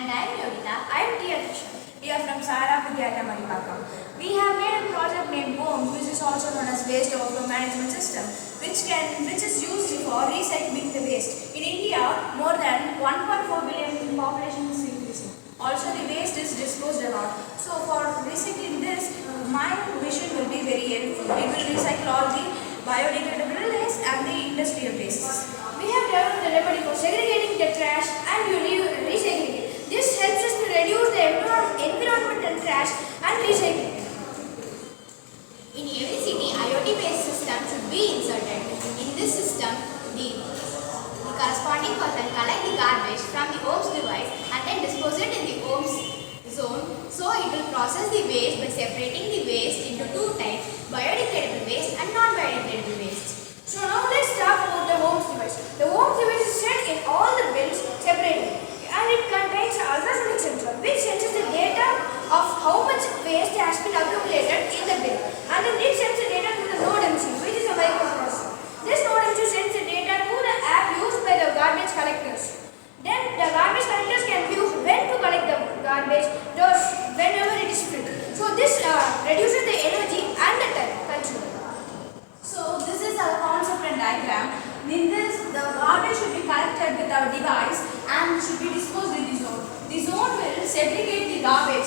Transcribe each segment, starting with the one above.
And I am Yogita. I am Tia Krishna. We are from Sara Vidyalaya Manipakam. We have made a project named BOOM, which is also known as Waste Overflow Management System, which is used for recycling the waste. In India, more than 1.4 billion population is increasing. Also, the waste is disposed a lot. So, for recycling this, my vision will be very helpful. It will recycle all the biodegradable waste and the industrial wastes. We have developed a remedy for segregating the trash and recycling it. This helps us to reduce the environmental trash and recycling it. In every city, IoT-based system should be inserted. In this system, the corresponding person collects the garbage from the OHMS device and then dispose it in the OHMS zone. So it will process the waste by separating the waste into two types: biodegradable waste and non-biodegradable waste. So now let's talk about the OHMS device. The OHMS device is set in all the bins separately, and it contains an ultrasonic sensor which senses the data of how much waste has been accumulated in the bin, and then it sends the data to the NodeMCU, which is a microprocessor. This NodeMCU sends the data to the app used by the garbage collectors. Then the garbage collectors can view when to collect the garbage whenever it is free. So this reduces the energy and the time consumed. So this is our concept and diagram. In this, the garbage should be collected with our device and should be disposed in the zone. The zone will segregate the garbage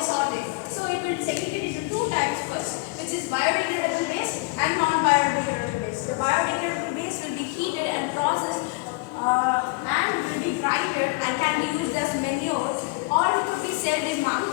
sorting. So it will segregate into two types first, which is biodegradable waste and non-biodegradable waste. The biodegradable waste will be heated and processed and will be grinded and can be used as manure, or it could be sold in market